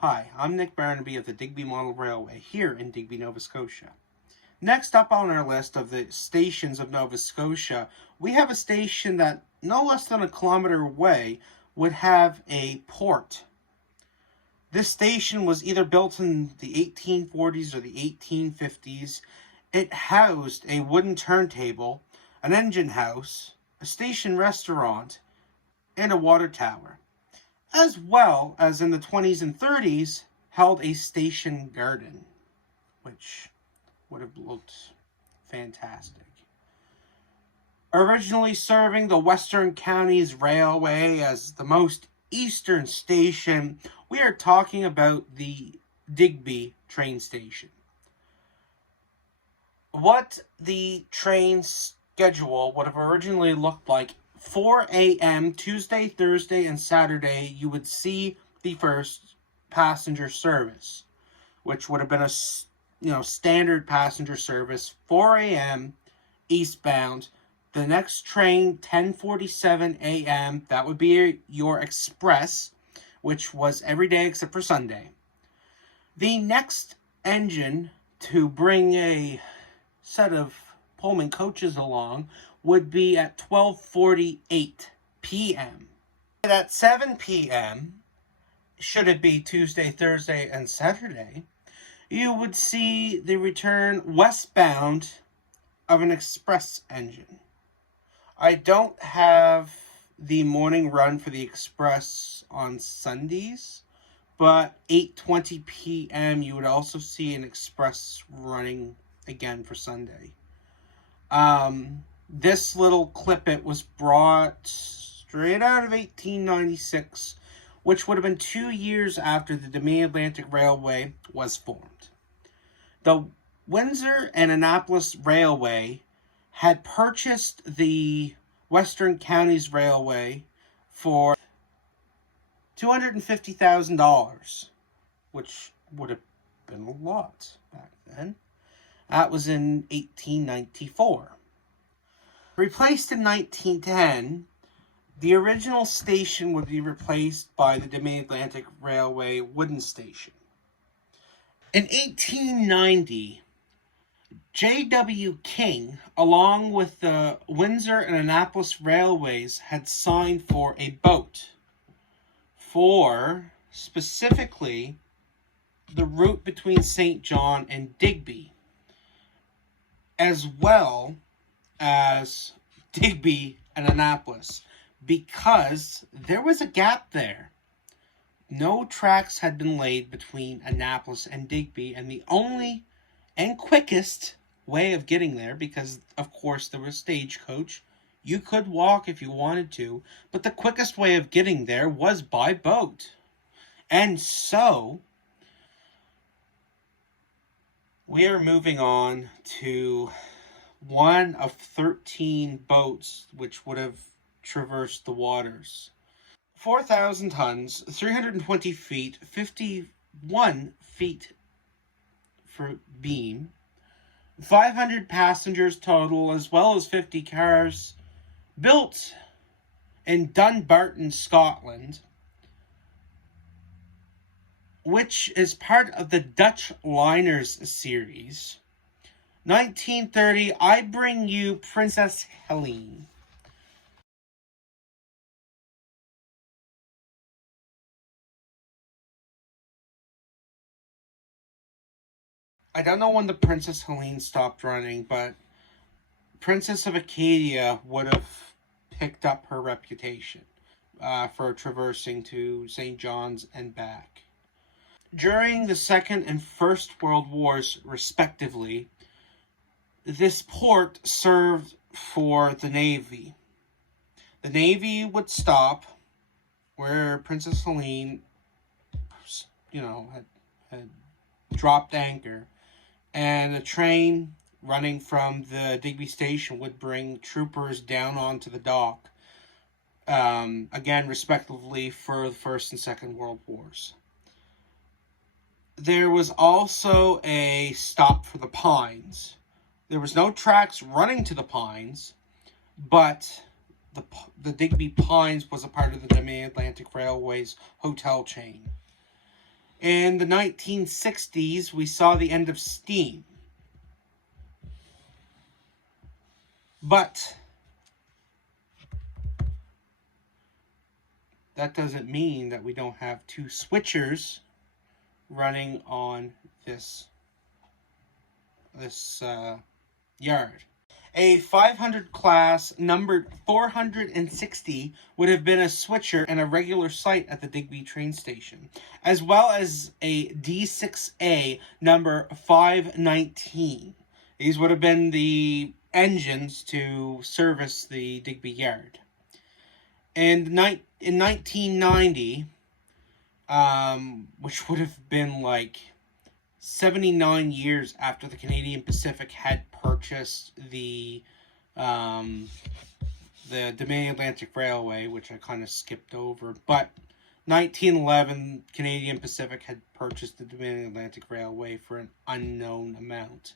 Hi, I'm Nick Barnaby of the Digby Model Railway here in Digby, Nova Scotia. Next up on our list of the stations of Nova Scotia, we have a station that no less than a kilometer away would have a port. This station was either built in the 1840s or the 1850s. It housed a wooden turntable, an engine house, a station restaurant, and a water tower, as well as in the 20s and 30s held a station garden, which would have looked fantastic. Originally serving the Western Counties Railway as the most eastern station, we are talking about the Digby train station. What the train schedule would have originally looked like: 4 a.m. Tuesday, Thursday, and Saturday, you would see the first passenger service, which would have been a standard passenger service, 4 a.m. eastbound. The next train, 10:47 a.m., that would be your express, which was every day except for Sunday. The next engine to bring a set of Pullman coaches along would be at 12:48 p.m. At 7 p.m., should it be Tuesday, Thursday, and Saturday, you would see the return westbound of an express engine. I don't have the morning run for the express on Sundays, but 8:20 p.m. you would also see an express running again for Sunday. This little clippet was brought straight out of 1896, which would have been 2 years after the Dominion Atlantic Railway was formed. The Windsor and Annapolis Railway had purchased the Western Counties Railway for $250,000, which would have been a lot back then. That was in 1894. Replaced in 1910, the original station would be replaced by the Dominion Atlantic Railway wooden station. In 1890, J.W. King, along with the Windsor and Annapolis Railways, had signed for a boat for specifically the route between St. John and Digby, as well as Digby and Annapolis, because there was a gap there. No tracks had been laid between Annapolis and Digby, and the only and quickest way of getting there, because of course there was stagecoach, you could walk if you wanted to, but the quickest way of getting there was by boat. And so we are moving on to one of 13 boats which would have traversed the waters. 4,000 tons, 320 feet, 51 feet for beam, 500 passengers total, as well as 50 cars, built in Dunbarton, Scotland, which is part of the Dutch Liners series. 1930, I bring you Princess Helene. I don't know when the Princess Helene stopped running, but Princess of Acadia would have picked up her reputation for traversing to St. John's and back. During the Second and First World Wars, respectively, this port served for the Navy. The Navy would stop where Princess Helene, had dropped anchor, and a train running from the Digby station would bring troopers down onto the dock, again, respectively, for the First and Second World Wars. There was also a stop for the Pines. There was no tracks running to the Pines, but the Digby Pines was a part of the Dominion Atlantic Railway's hotel chain. In the 1960s, we saw the end of steam. But that doesn't mean that we don't have two switchers running on this yard. A 500 class numbered 460 would have been a switcher and a regular sight at the Digby train station, as well as a D6A number 519. These would have been the engines to service the Digby yard. And in 1990, which would have been like 79 years after the Canadian Pacific had purchased the Dominion Atlantic Railway, which I kind of skipped over, but 1911, Canadian Pacific had purchased the Dominion Atlantic Railway for an unknown amount.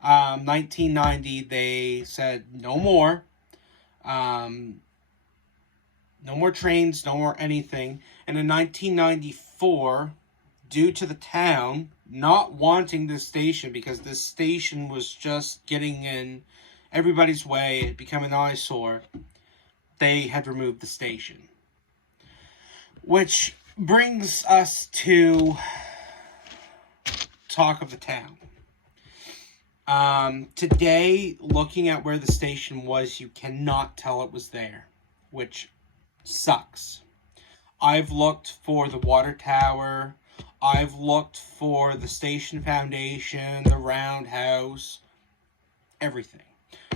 1990, they said no more. No more trains, no more anything. And in 1994, due to the town not wanting this station because this station was just getting in everybody's way, it became an eyesore, they had removed the station. Which brings us to talk of the town. Today, looking at where the station was, you cannot tell it was there, which sucks. I've looked for the water tower. I've looked for the station foundation, the roundhouse, everything.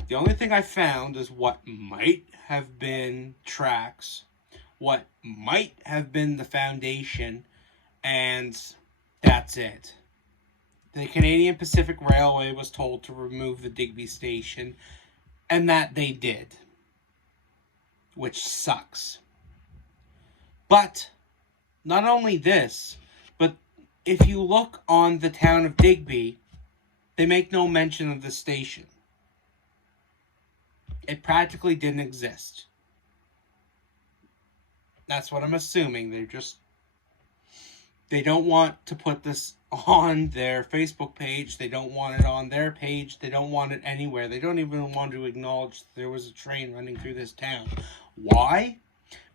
The only thing I found is what might have been tracks, what might have been the foundation, and that's it. The Canadian Pacific Railway was told to remove the Digby station, and that they did, which sucks. But not only this, but if you look on the town of Digby, they make no mention of the station. It practically didn't exist. That's what I'm assuming. They don't want to put this on their Facebook page. They don't want it on their page. They don't want it anywhere. They don't even want to acknowledge that there was a train running through this town. Why?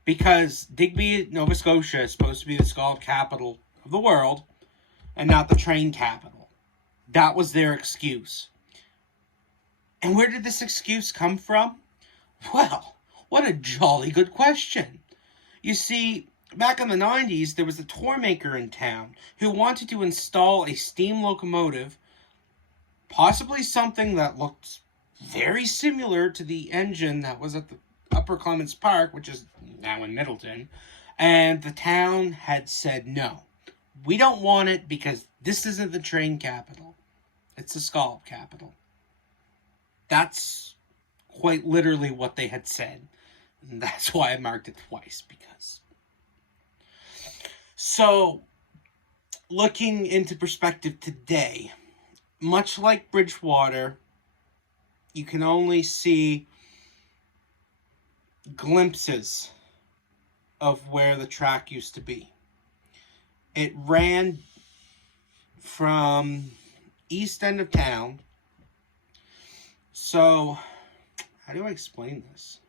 Because Digby, Nova Scotia is supposed to be the scallop capital of the world and not the train capital. That was their excuse. And where did this excuse come from? Well, what a jolly good question. You see, back in the 90s, there was a toy maker in town who wanted to install a steam locomotive, possibly something that looked very similar to the engine that was at the Upper Clements Park, which is now in Middleton, and the town had said no. We don't want it because this isn't the train capital. It's the scallop capital. That's quite literally what they had said. And that's why I marked it twice, because... So, looking into perspective today, much like Bridgewater, you can only see glimpses of where the track used to be. It ran from east end of town. So, how do I explain this?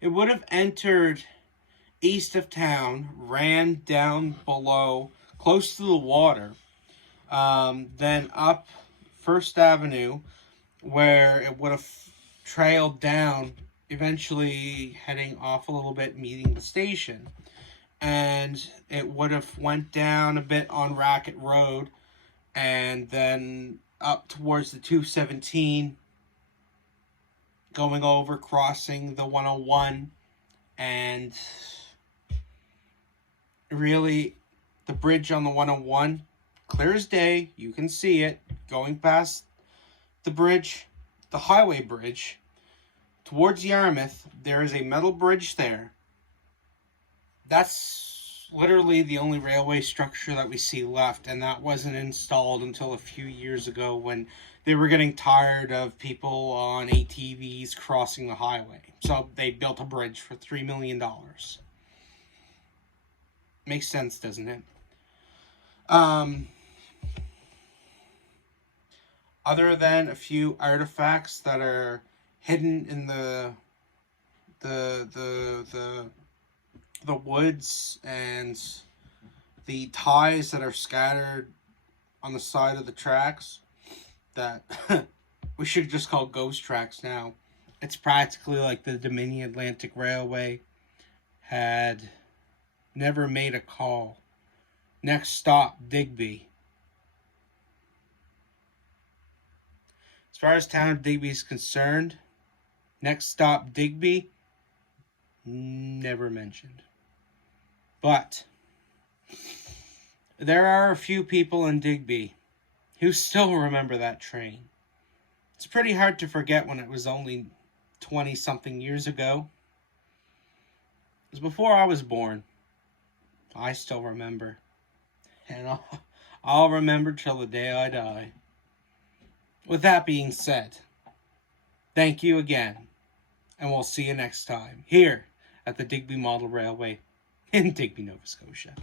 It would have entered east of town, ran down below, close to the water, then up First Avenue, where it would have trailed down, eventually heading off a little bit, meeting the station. And it would have went down a bit on Racket Road, and then up towards the 217, going over, crossing the 101, and really the bridge on the 101, clear as day, you can see it going past the bridge, the highway bridge, towards Yarmouth. There is a metal bridge there. That's literally the only railway structure that we see left, and that wasn't installed until a few years ago when they were getting tired of people on ATVs crossing the highway. So they built a bridge for $3 million. Makes sense, doesn't it? Other than a few artifacts that are hidden in the woods and the ties that are scattered on the side of the tracks that we should just call ghost tracks now. It's practically like the Dominion Atlantic Railway had never made a call. Next stop, Digby. As far as town of Digby is concerned, next stop, Digby, never mentioned. But there are a few people in Digby who still remember that train. It's pretty hard to forget when it was only 20-something years ago. It was before I was born. I still remember. And I'll remember till the day I die. With that being said, thank you again. And we'll see you next time here at the Digby Model Railway in Digby, Nova Scotia.